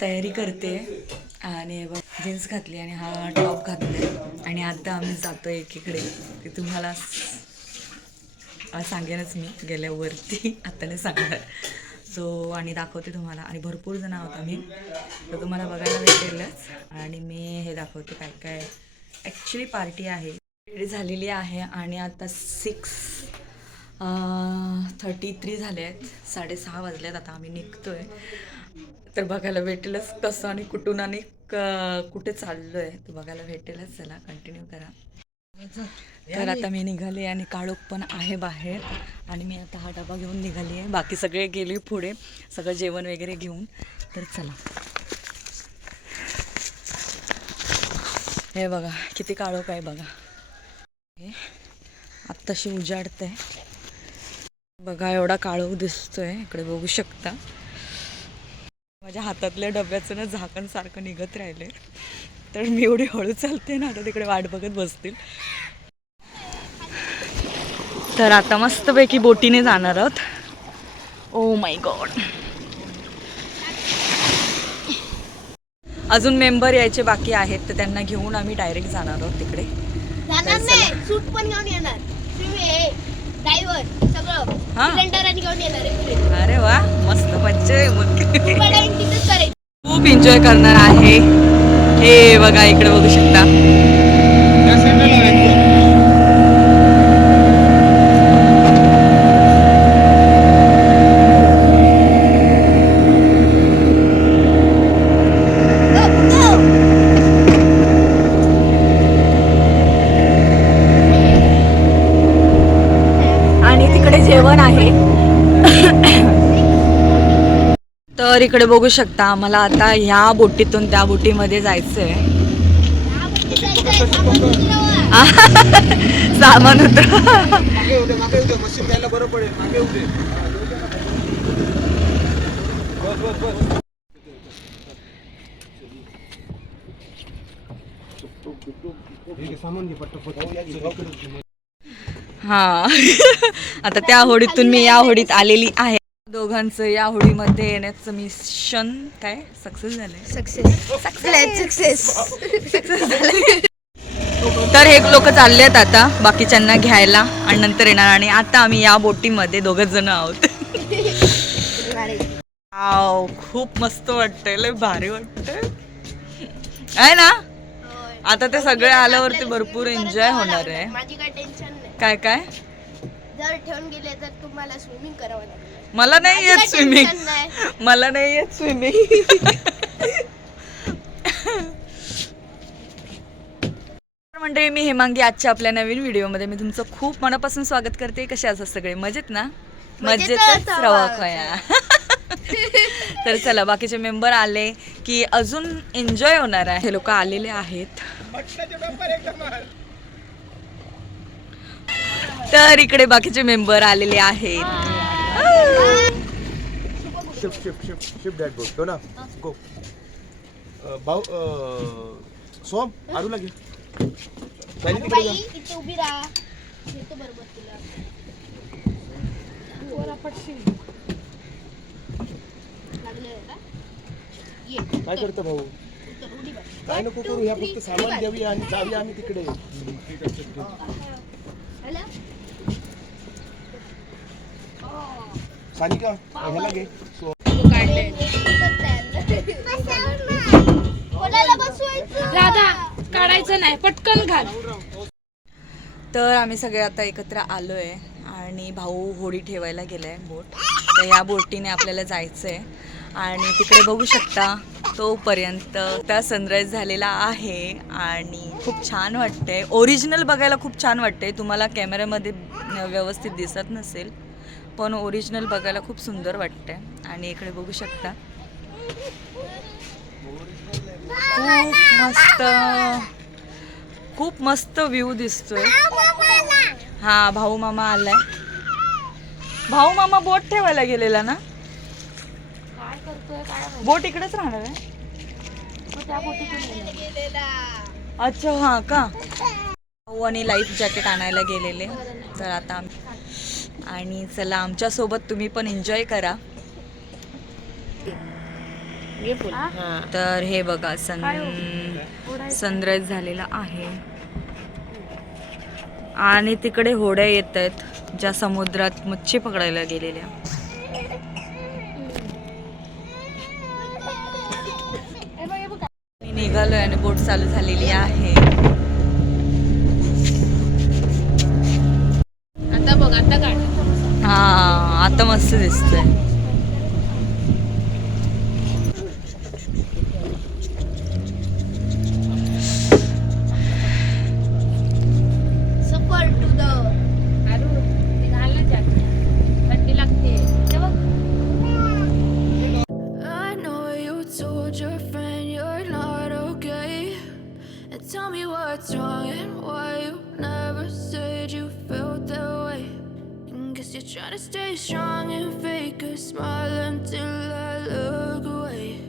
तयारी करते आणि जीन्स घातली आणि हा टॉप घातलाय आणि आता आम्ही जातो एकीकडे. ते तुम्हाला सांगेनच मी गेल्यावरती, आता नाही सांगणार. सो आणि दाखवते तुम्हाला. आणि भरपूर जण आहोत आम्ही, तर तुम्हाला बघायला भेटेलच. आणि मी हे दाखवते काय काय. ॲक्च्युली पार्टी आहे, रेडी झालेली आहे आणि आता 6:33 झाले आहेत, 6:30 वाजले आहेत. आता आम्ही निघतो आहे, तर बघायला भेटेलच कसं आणि कुठून आणि कुठे चाललो आहे तर बघायला भेटेलच. चला कंटिन्यू करा. तर आता मी निघाली आणि काळोख पण आहे बाहेर आणि मी आता हा डबा घेऊन निघाली आहे. बाकी सगळे गेले पुढे सगळं जेवण वगैरे घेऊन. तर चला, हे बघा किती काळोख आहे बघा. हे आत्ताशी उजाडतंय बघा, एवढा काळोख दिसतोय. इकडे बघू शकता. माझ्या हातातल्या डब्याचं ना झाकण सारखं निघत राहिले, तर मी एवढी हळू चालते ना, आता तिकडे वाट बघत बसतील. तर आता मस्तपैकी बोटीने जाणार आहोत. ओ माय गॉड, अजून मेंबर यायचे बाकी आहेत, तर त्यांना घेऊन आम्ही डायरेक्ट जाणार आहोत तिकडे. सूट पण घेऊन येणार, अरे वा, मस्त मज्जा आहे. खूप एन्जॉय करणार आहे. हे बघा इकडे बघू शकता. आणि तिकडे जेवण आहे. तर इकडे बघू शकता, आम्हाला आता ह्या बोटीतून त्या बोटीमध्ये जायचंय. सामान होत. हा आता त्या होडीतून मी या होडीत आलेली आहे. दोघांचं या होडीमध्ये येण्याचं मिशन काय सक्सेस झालंय. सक्सेस तर हे लोक चालले आहेत आता बाकीच्यांना घ्यायला आणि नंतर येणार. आणि आता आम्ही या बोटीमध्ये दोघ जण आहोत. खूप मस्त वाटतंय, लय भारी वाटतंय आहे ना. आता ते सगळे आल्यावरती भरपूर एन्जॉय होणार आहे. माझी काय टेन्शन नाही. काय काय जर ठेवून गेले तर तुम्हाला स्विमिंग करावं लागेल. मला नाही येत स्विमिंग, मला नाही येत स्विमिंग. म्हणजे मी हेमांगी, आजच्या आपल्या नवीन व्हिडिओमध्ये मी तुमचं खूप मनापासून स्वागत करते. कसे असतात सगळे, मजेत ना? मजेतच रवा खया. तर चला, बाकीचे मेंबर आले की अजून एन्जॉय होणार आहे. हे लोक आलेले आहेत. तर इकडे बाकीचे मेंबर आलेले आहेत. सोम आरू लागे इथे उभी राहा, येतो बरोबर तुला. काय करतो भाऊ? काय नको करू, ह्या फक्त सामान द्यावी आणि जावी आम्ही तिकडे. सानिका ह्याला घे. राधा काढायचं नाही, पटकन घाल. तर आम्ही सगळे आता एकत्र आलोय आणि भाऊ होडी ठेवायला गेलाय बोट. तर या बोटीने आपल्याला जायचंय आणि तिकडे बघू शकता तोपर्यंत त्या सनराईज झालेला आहे आणि खूप छान वाटतंय. ओरिजिनल बघायला खूप छान वाटतंय. तुम्हाला कॅमेऱ्यामध्ये व्यवस्थित दिसत नसेल, पण ओरिजिनल बघायला खूप सुंदर वाटतंय. आणि इकडे बघू शकता खूप मस्त व्ह्यू दिसतोय. हा भाऊ मामा आलाय. भाऊ मामा बोट ठेवायला गेलेला ना. बोट इकडेच राहणार आहे. अच्छा हा का. भाऊ आणि लाईफ जॅकेट आणायला गेलेले. तर आता आणि चला, आमच्या सोबत तुम्ही पण एन्जॉय करा. तर हे बघा सनराईज झालेला आहे आणि तिकडे होड्या येत आहेत ज्या समुद्रात मच्छी पकडायला गेलेल्या. मी निघालोय आणि बोट चालू झालेली आहे. आता बघ, आता काढ. हा आता मस्त दिसतंय. सफर टू द कारू निघाला जाते. थंडी लागते. I know you told your friend you're not okay, and tell me what's wrong and why you never said you felt that way. And guess you're trying to stay strong and fake a smile until I look away.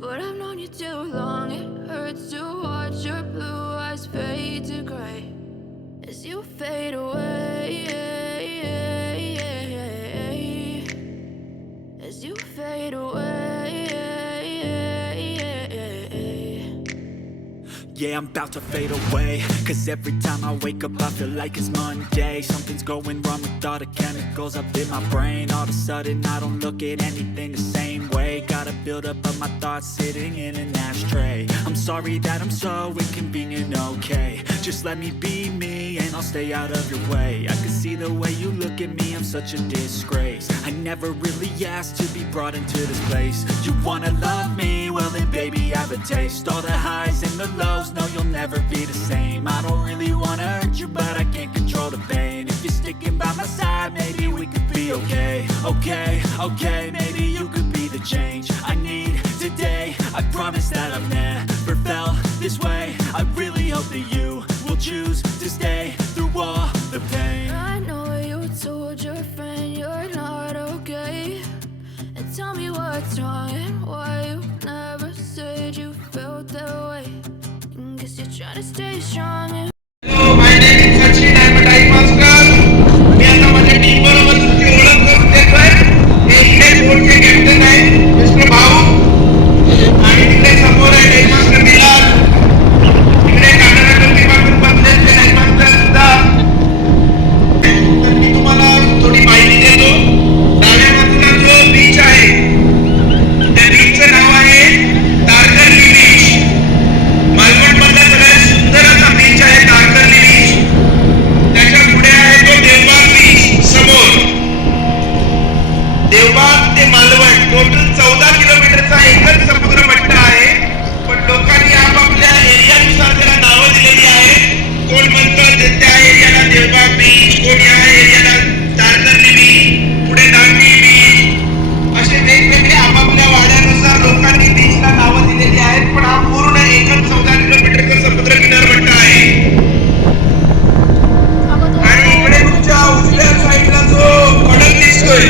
But I've known you too long, it hurts to watch your blue eyes fade to gray as you fade away, as you fade away. Yeah, I'm about to fade away, 'cause every time I wake up I feel like it's Monday. Something's going wrong with all the chemicals up in my brain. All of a sudden I don't look at anything the same way. Gotta build up of my thoughts sitting in an ashtray. I'm sorry that I'm so inconvenient, okay. Just let me be me and I'll stay out of your way. I can see the way you look at me, I'm such a disgrace. I never really asked to be brought into this place. You wanna love me? Well then baby I have a taste. All the highs and the lows, no you'll never be the same. I don't really wanna hurt you but I can't control the pain. If you're sticking by my side maybe we could be okay. Okay, maybe you could be the change I need today. I promise that I've never felt this way. I really hope that you will choose to stay through all the pain. I know you told your friend you're not okay, and tell me what's wrong and why you never said you felt that way. And guess you're trying to stay strong and Hello, my name is Sachin. I am a dive master. मी आता माझ्या team बरोबर तुमची ओळख करून देतोय. हे इकडे बोर्डचे कॅप्टन आहेत मिस्टर भाऊ आणि तिकडे समोर आहे डाइव मास्टर बिलाल. इकडे कानाडा टीमातून बसलेले डाइव मास्टर सुद्धा. तर मी तुम्हाला थोडी माहिती देतो. डाव्या बाजूला जो बीच आहे त्या बीचचं नाव आहे तारकर्ली बीच. मालवण मधला सगळ्यात सुंदर असा बीच आहे तारकर्ली बीच. त्याच्या पुढे आहे तो देवबाग बीच समोर. देवबाग ते मालवण टोटल 14 किलोमीटरचा एकच समुद्र पट्टा आहे. पण लोकांनी आपापल्या एरियानुसार त्याला नावं दिलेली आहेत. कोण म्हणतं त्या एरियाला देवबाग बीच, कोण या एरियाला तारकर्ली बीच, पुढे दांडी बीच, असे वेगवेगळे आपापल्या वाड्यानुसार लोकांनी बीचला नावं दिलेली आहेत. पण हा पूर्ण एकच 14 किलोमीटरचा समुद्र किनारपट्टा आहे. आणि इकडे तुमच्या उजव्या साईडला जो कडक दिसतोय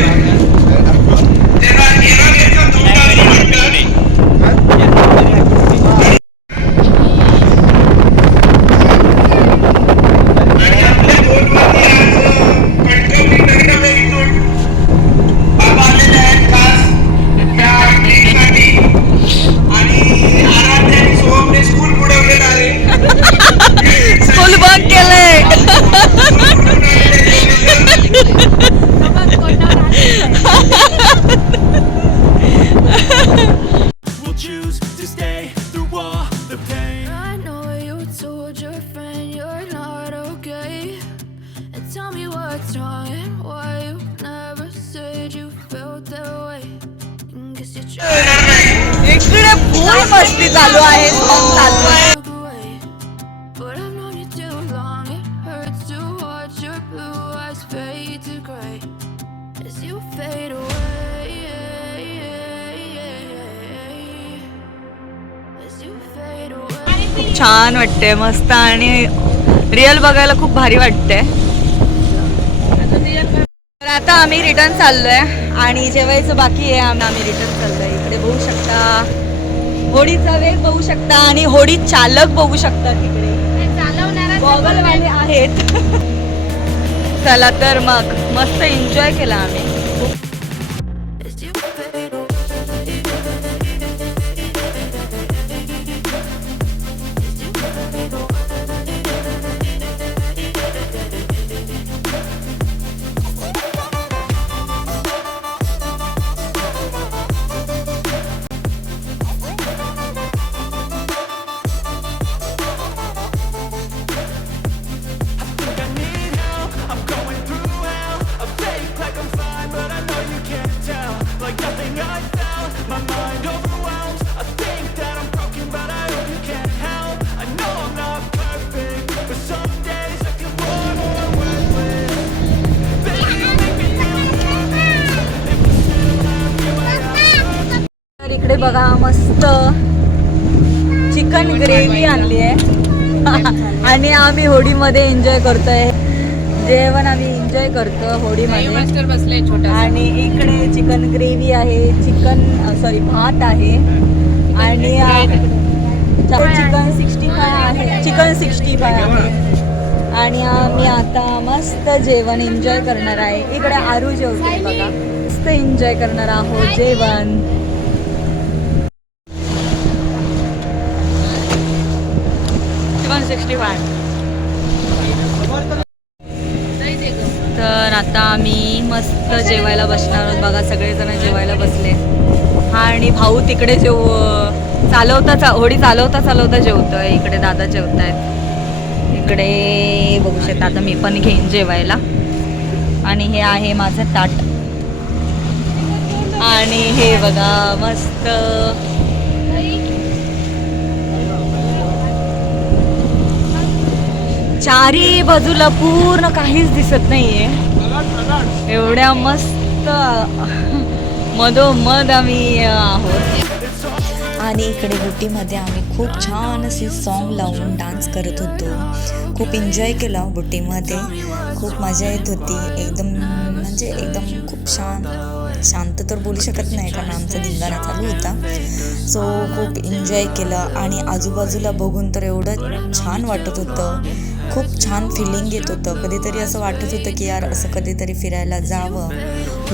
त्याला एरावेचा धोका असं म्हणतात. आणि आपल्या बोटवरती आज कणकवली नवीन इथून बाबा आलेले आहेत खास त्या ट्रेकसाठी. आणि आराध्य आणि सोहमने स्कूल बुडवलेलं आहे. फुल बंक केलंय. We'll choose to stay through all the pain. I know you told your friend you're not okay, and tell me what's wrong and why you never said you felt that way. And guess you're trying इकडे फुल मस्ती चालू आहे, song चालू आहे. to look away. But I've known you too long, it hurts to watch your blue eyes fade to gray as you fade away. As you fade away. खूप छान वाटते मस्त आणि रिअल बघायला खूप भारी वाटते. तर आता आम्ही रिटर्न चाललोय आणि जेवायचं बाकी आहे. आम्ही रिटर्न चाललोय. इकडे बघू शकता होडीचा वेग बघू शकता आणि होडी चालक बघू शकता. तिकडे गॉगलवाले आहेत. चला तर मग मस्त एन्जॉय केला आम्ही. As you fade away. बघा मस्त चिकन ग्रेव्ही आणली आहे आणि आम्ही होडीमध्ये एन्जॉय करतोय. जेवण आम्ही एन्जॉय करतो होडीमध्ये. मास्टर बसले छोटा. आणि इकडे चिकन ग्रेव्ही आहे, भात आहे आणि चिकन 65 आहे, चिकन 65 आहे. आणि आम्ही आता मस्त जेवण एन्जॉय करणार आहे. इकडे आरू जेवते बघा, मस्त एन्जॉय करणार आहोत जेवण. चिकन 65. तर आता आम्ही मस्त जेवायला बसणार आहोत बघा. सगळेजण जेवायला बसले आणि भाऊ तिकडे होडी चालवता जेवतोय. इकडे दादा जेवतायत. इकडे बघू शकता. आता मी पण घेईन जेवायला. आणि हे आहे माझं ताट. आणि हे बघा मस्त चारी बाजूला पूर्ण काहीच दिसत नाहीये. एवढ्या मस्त मधोमध आम्ही आहोत. आणि इकडे बुट्टीमध्ये आम्ही खूप छान असे सॉन्ग लावून डान्स करत होतो. खूप एन्जॉय केला बुट्टीमध्ये. खूप मजा येत होती. एकदम खूप शांत तर बोलू शकत नाही कारण आमचा धिंगाणा चालू होता. सो खूप एन्जॉय केलं आणि आजूबाजूला बघून तर एवढं छान वाटत होतं. खूप छान फिलिंग येत होतं. कधीतरी असं वाटत होतं की यार असं कधीतरी फिरायला जावं.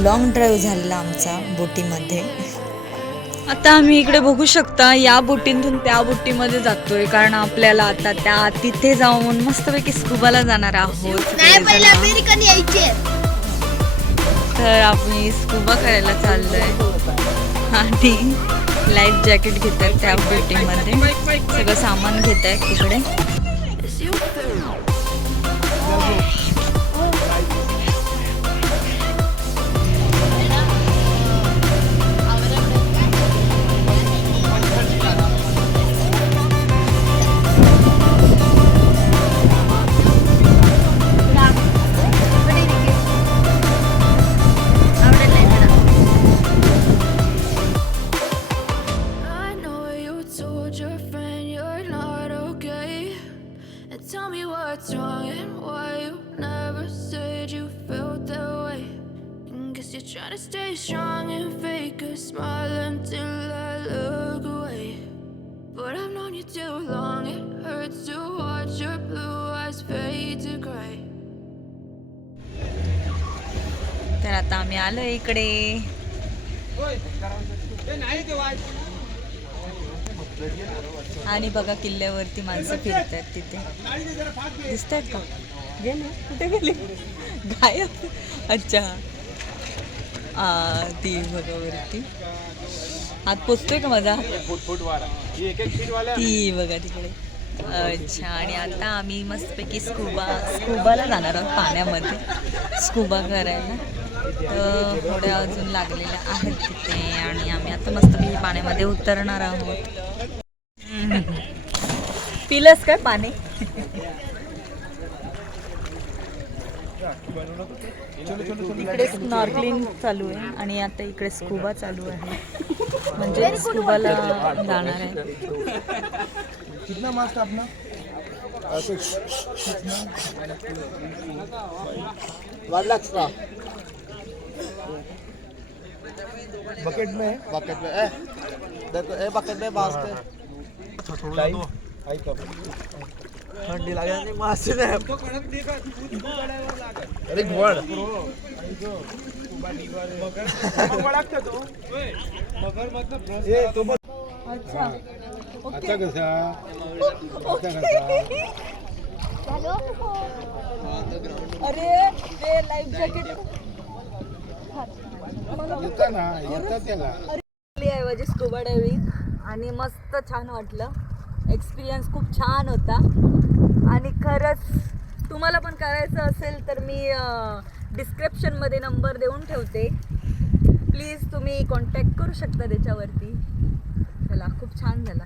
लॉंग ड्राईव्ह झालेला आमचा बोटीमध्ये. आता आम्ही इकडे बघू शकता या बोटीतून त्या बोटीमध्ये जातोय कारण आपल्याला आता तिथे जाऊन मस्तपैकी स्कुबाला जाणार आहोत. तर आम्ही स्कुबा करायला चाललोय आणि लाईफ जॅकेट घेत आहेत त्या बोटीमध्ये. सगळं सामान घेत आहेत तिकडे. Tell me what's wrong and why you never said you felt that way. Guess you're trying to stay strong and fake a smile until I look away. But I've known you too long, it hurts to watch your blue eyes fade to gray. तर आता आम्ही आलो इकडे. आणि बघा किल्ल्यावरती माणसं फिरतात. तिथे दिसत आहेत का? गेले कुठे गेले? गायब. अच्छा ती बघा वरती हात पोचतोय का माझा? ती बघा तिकडे. अच्छा. आणि आता आम्ही मस्तपैकी स्कुबाला जाणार आहोत पाण्यामध्ये स्कुबा करायला. तर थोड्या अजून लागलेल्या आहेत तिथे आणि आम्ही आता मस्तपैकी पाण्यामध्ये उतरणार आहोत. पिलंस काय पाणी? इकडे स्नॉर्कलिंग चालू आहे आणि आता इकडे स्कुबा चालू आहे. म्हणजे स्कुबाला जाणार आहे. कितना मास्क अपना? बकेट में बकेट में मास्क है. थंडी लागली मासे नाही. अरे घोड अच्छा आता कसा अरे ते लाईफ जॅकेट येतं ना येतं त्याला. ऐवजी स्कुबा डायव्हिंग आणि मस्त छान वाटलं. एक्सपिरियन्स खूप छान होता आणि खरंच तुम्हाला पण करायचं असेल तर मी डिस्क्रिप्शनमध्ये नंबर देऊन ठेवते. प्लीज तुम्ही कॉन्टॅक्ट करू शकता त्याच्यावरती. चला खूप छान झाला.